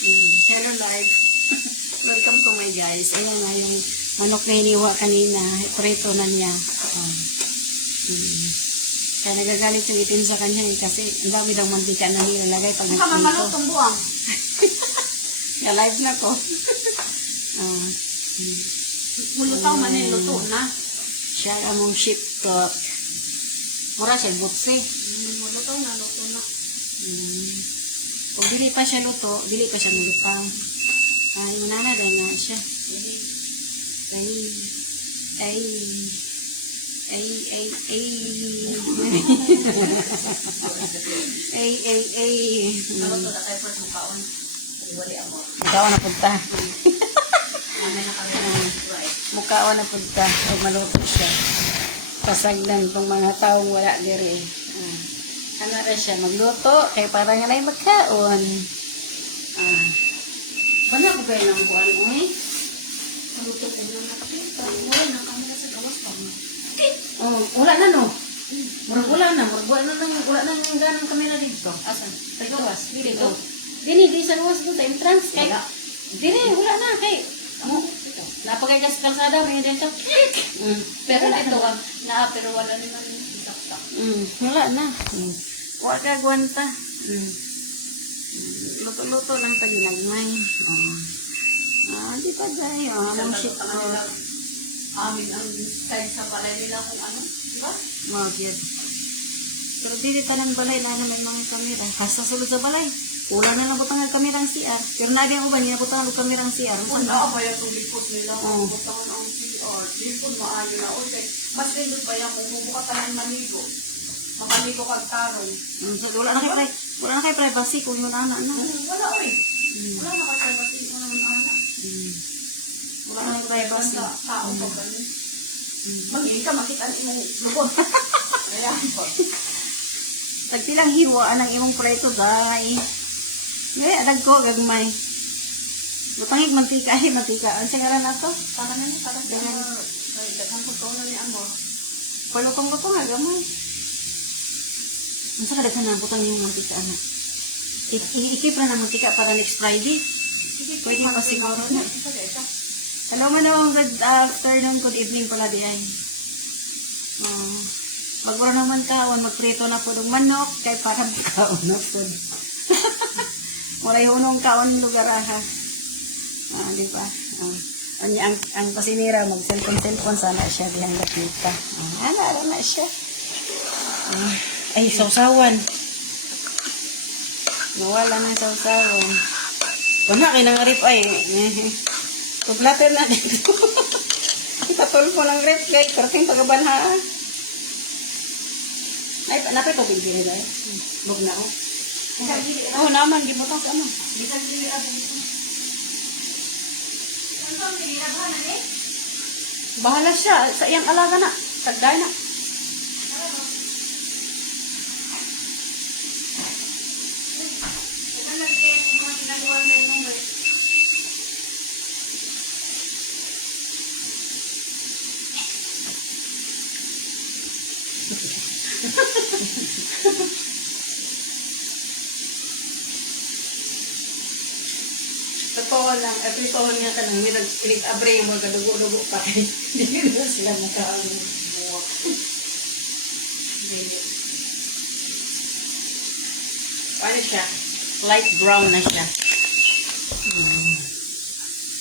Hello live. Welcome to my guys. Ayan nga yung manok na hiniwa kanina. Prito na niya. Kaya nagagalit yung itim sa kanya kasi ang dami daw mantika na nilalagay pag nagprito. Mukha mamalutong buwang. Na-live na ko. Mulutaw man yung luto na. Siya among sheep cook. Mura siya butse. Mulutaw na, luto na. Kung dili pa siya luto, dili pa siya nagupang. Ay, manana dahil nga siya. Ay. Maluto na tayo first mukaon. Wali ako. Mukaon na punta. Mamay na kami right. Mukaon na punta. Ay, maluto siya. Pasagdan tong mga taong wala diri. Ano na siya, magluto. Kaya parang nga na magkaon. Wala ko kayo ng buwan mo eh. Maluto ko na natin. Wala na kami sa gawas pa. Wala na no. Wala na yung ganang kamera dito. Asan? Sa gawas, dito. Di sa gawas dito, sa entrance. Kay, wala na. Kay, napagay ka sa kalsada, may dito. Pero ito pero wala naman taktak. Wala na. Wala ka gwanta. Luto-luto lang pa ginagmay. Di pa dahil. Ang shit ko. Amin ang style sa balay nila kung ano. Diba? Magyad. Pero dili tanan balay na may mga kamera. Hasta sulod sa balay. Wala na lang butang ang kamera ang CR. Pero nabi ang uban niya butang ang kamera ang CR. Kung naabaya itong lipos nila, kung butangan ang CR, lipos maayo na. O, mas lindot pa yan kung bubuka tanan manigo. Makaligo kag tarong. Wala na kay privacy kung yun ana na. Wala, oy. Wala na kay privacy ko naman ana. Wala na kay privacy. Tao pa ganun. Magiging ka, makita ang imong lukod. Ayan po. Tagpilang hiwa ang imong preto dai. Ngay adag ko gagmay. Butangig mantika ay mantika. Ang singaran na to? Para na niya, para sa daghang pagkaw na ni Amor. Palutong-lutong nga gamay. Ang sa kadaghan na butang yung mantika na. Ikip na ng mantika para next Friday. Pwede pa siguro na. Hello nga naman, good afternoon, good evening pala di ay. Magwara naman kaon, magprito na po ng manok, kay parang kaon na po. Wala yung unong kaon ng lugar ha. Di ba? Ang pasinira, mag-cellphone sana siya, dihang nakita. Ano na siya. Ay, sausawan. Nawala ng sausawan. Wala, kinangarip ay. Paglater na dito. Itatol po ng rep, guys. Karating pagkabanha. Ay, napay ko bigyan nila eh. Bug na ako. Oo naman, gibutang sa ano. Bahala siya. Sa iyang alaga na. Tagday na. Totoo lang, ito niya ka nang mirag abre yung mga dugo-dugo pa. Hindi na sila nakabuwa. Paano siya? Light brown na siya.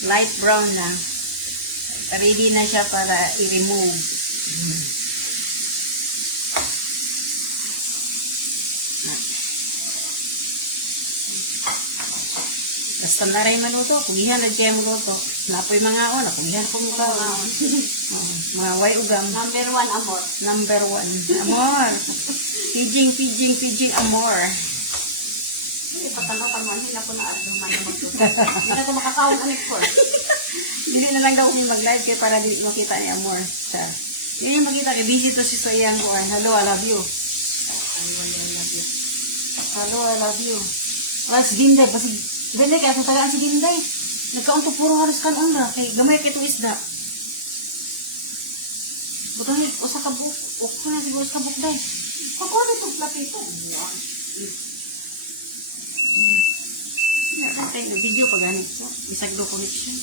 Light brown na. Ready na siya para i-remove. Basta na rin maluto, kumihan na dyan maluto. Napoy mga on, kumihan ko mukha. Mga way ugam. Number 1, Amor. Number 1, amor. Pidging, amor. Hindi, patano-tanuan, hindi na po na may magluto. Hindi na ko makakaon anit ko. Hindi na lang daw kami mag-live kaya para di makita ni amor. Hindi niya makita kay busy to si Soyang ko. Hello, I love you. Hello, I love you. Wala si Ginday, basi Ginday kaya tatagaan si Ginday. Nagkaunto puro halos kanon na. Kay gamay kay itong isda. Butang usa ka buk. Okay na siguro sa buk day. Ako na itong platito. kay video pa ganit ko. Bisag do connection.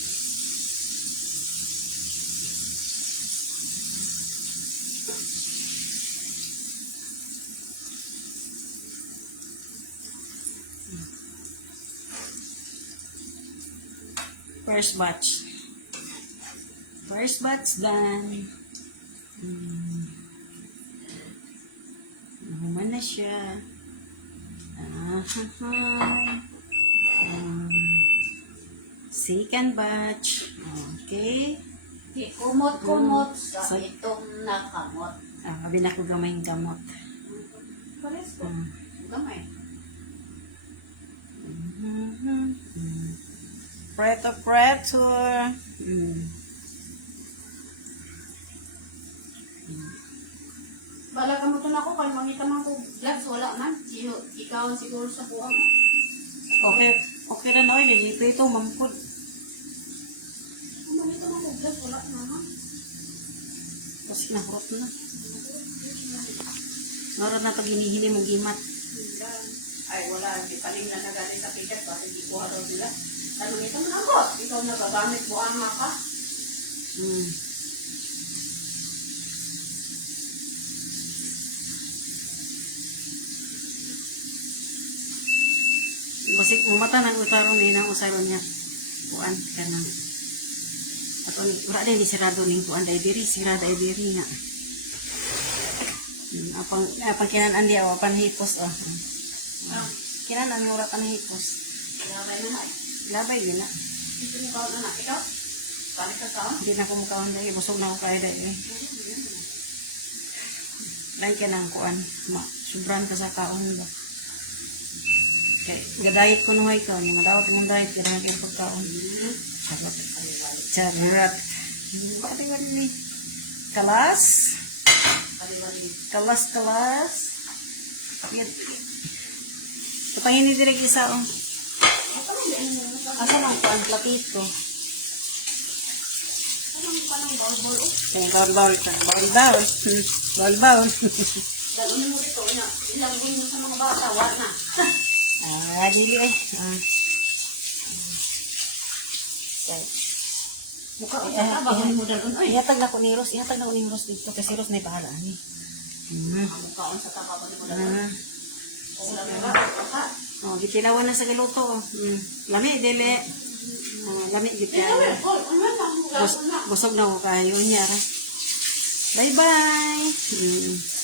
First batch. First batch done. Nahuman na siya. Second batch. Okay. Kumot-kumot sa itong nakamot. Kabi na ko gamay yung gamot. Pares ko. Gamay. Preto. Bala ka mo ito na ako, kaya mangita man ko vlogs, wala man. Ikaw siguro sa buwan. Okay na na oy, lagi preto mampod. Mangita man ko vlogs, wala na ha. Kasi nahurot na. Naroon na pag hinihili mong gimat. Ay, wala. Di paling na nagaling sa pikat, bakit di ko araw sila. Tanong ito na ako, ikaw nagagamit mo ang mapa. Basik mumata ng utaron ni nang usaron niya. Kuan kanang. Ato ni ura din sirado ning kuan dai diri sirada ay diri nga. Apang kinanan dia apan hipos oh. Kinanan mo ura kan hipos. Labay na na eh. Labay gina. Ito ni kaon na ikaw. Balik ka kaon. Hindi na ko mukaon dai busog na ko kay dai. Dai ka nang kuan. Sobran ka sa kaon ba. Kay gadayet ko nuhay ka, yung madawat mong diet, kaya nga kayong pagkaon. Charot. Bakit yung wali? Kalas? Kalas. Patangin ni direk isa, oh. Asa lang ko ang platito? Kaya bawal. Gano'n mo ito, ilangin mo sa mga bata, wala na. Dili eh. Mukha ko sa bagan mo dagon. Ay, Ihatag na ko ni Ros dito kasi Ros na ipahala ni. mukha ko sa takapan mo dagon. Oh, gitilawan na sa galuto. Lami dili. Lami gitilawan. Busog na ko kayo niya. Bye-bye.